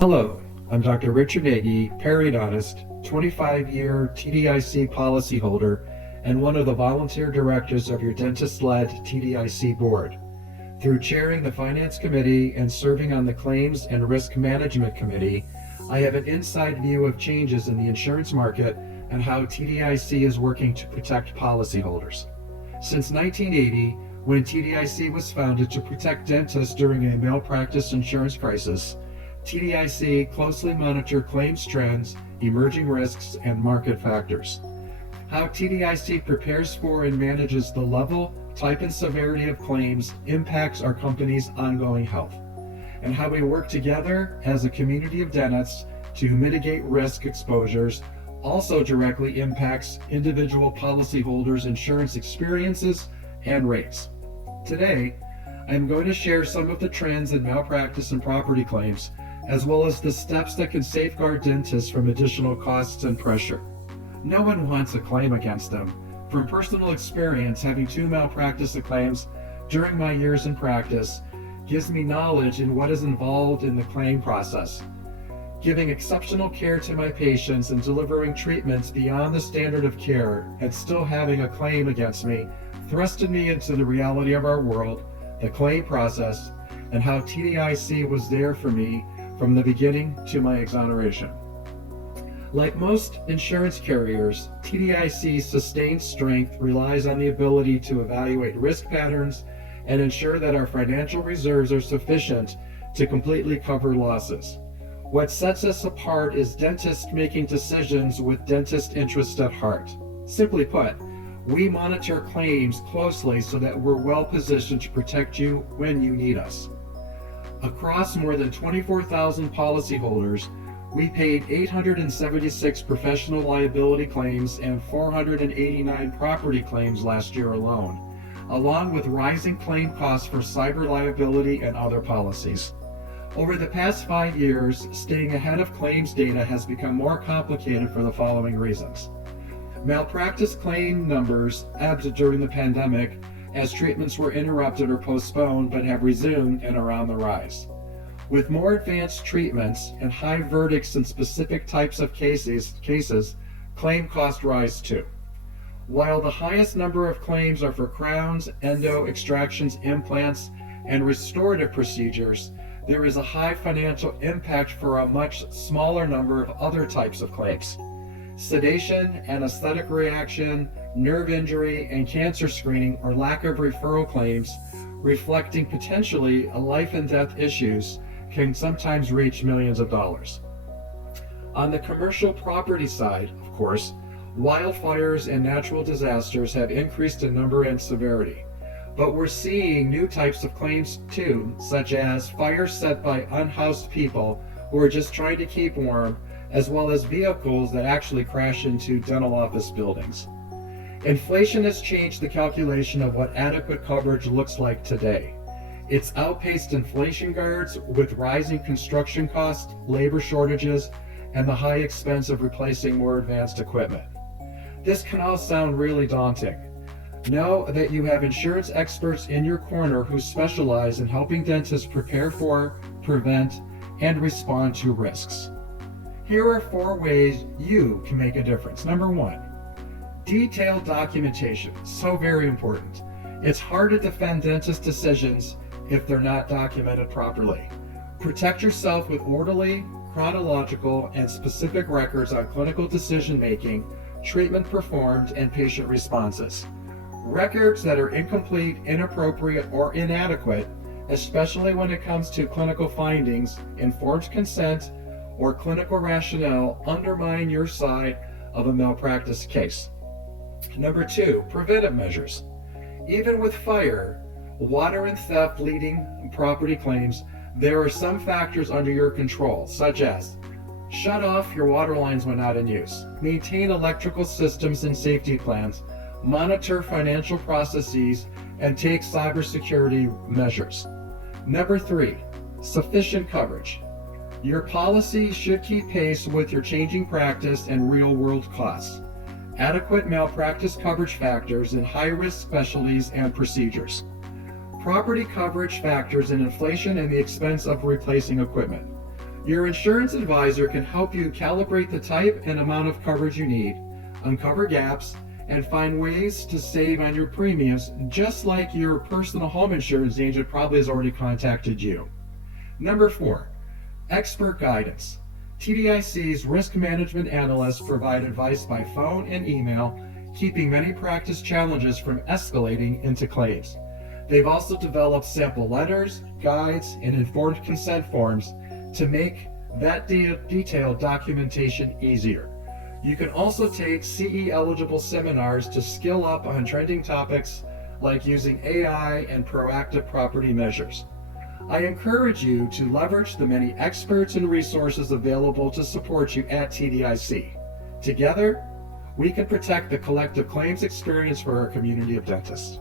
Hello, I'm Dr. Richard Nagy, periodontist, 25-year TDIC policyholder, and one of the volunteer directors of your dentist-led TDIC board. Through chairing the Finance Committee and serving on the Claims and Risk Management Committee, I have an inside view of changes in the insurance market and how TDIC is working to protect policyholders. Since 1980, when TDIC was founded to protect dentists during a malpractice insurance crisis, TDIC closely monitored claims trends, emerging risks, and market factors. How TDIC prepares for and manages the level, type, and severity of claims impacts our company's ongoing health, and how we work together as a community of dentists to mitigate risk exposures also directly impacts individual policyholders' insurance experiences and rates. Today, I'm going to share some of the trends in malpractice and property claims, as well as the steps that can safeguard dentists from additional costs and pressure. No one wants a claim against them. From personal experience, having 2 malpractice claims during my years in practice gives me knowledge in what is involved in the claim process. Giving exceptional care to my patients and delivering treatments beyond the standard of care and still having a claim against me thrusted me into the reality of our world, the claim process, and how TDIC was there for me from the beginning to my exoneration. Like most insurance carriers, TDIC's sustained strength relies on the ability to evaluate risk patterns and ensure that our financial reserves are sufficient to completely cover losses. What sets us apart is dentists making decisions with dentist interest at heart. Simply put, we monitor claims closely so that we're well positioned to protect you when you need us. Across more than 24,000 policyholders, we paid 876 professional liability claims and 489 property claims last year alone, along with rising claim costs for cyber liability and other policies. Over the past 5 years, staying ahead of claims data has become more complicated for the following reasons. Malpractice claim numbers ebbed during the pandemic as treatments were interrupted or postponed but have resumed and are on the rise. With more advanced treatments and high verdicts in specific types of cases, claim costs rise too. While the highest number of claims are for crowns, endo, extractions, implants, and restorative procedures, there is a high financial impact for a much smaller number of other types of claims. Sedation, anesthetic reaction, nerve injury, and cancer screening or lack of referral claims, reflecting potentially a life and death issues, can sometimes reach millions of dollars. On the commercial property side, of course, wildfires and natural disasters have increased in number and severity. But we're seeing new types of claims too, such as fires set by unhoused people who are just trying to keep warm, as well as vehicles that actually crash into dental office buildings. Inflation has changed the calculation of what adequate coverage looks like today. It's outpaced inflation guards with rising construction costs, labor shortages, and the high expense of replacing more advanced equipment. This can all sound really daunting. Know that you have insurance experts in your corner who specialize in helping dentists prepare for, prevent, and respond to risks. Here are 4 ways you can make a difference. Number 1, detailed documentation. So very important. It's hard to defend dentist decisions if they're not documented properly. Protect yourself with orderly, chronological, and specific records on clinical decision making, treatment performed, and patient responses. Records that are incomplete, inappropriate, or inadequate, especially when it comes to clinical findings, informed consent, or clinical rationale, undermine your side of a malpractice case. Number 2, preventive measures. Even with fire, water, and theft leading property claims, there are some factors under your control, such as shut off your water lines when not in use, maintain electrical systems and safety plans, monitor financial processes, and take cybersecurity measures. Number 3, sufficient coverage. Your policy should keep pace with your changing practice and real-world costs. Adequate malpractice coverage factors in high-risk specialties and procedures. Property coverage factors in inflation and the expense of replacing equipment. Your insurance advisor can help you calibrate the type and amount of coverage you need, uncover gaps, and find ways to save on your premiums, just like your personal home insurance agent probably has already contacted you. Number 4, expert guidance. TDIC's risk management analysts provide advice by phone and email, keeping many practice challenges from escalating into claims. They've also developed sample letters, guides, and informed consent forms to make that detailed documentation easier. You can also take CE eligible seminars to skill up on trending topics like using AI and proactive property measures. I encourage you to leverage the many experts and resources available to support you at TDIC. Together, we can protect the collective claims experience for our community of dentists.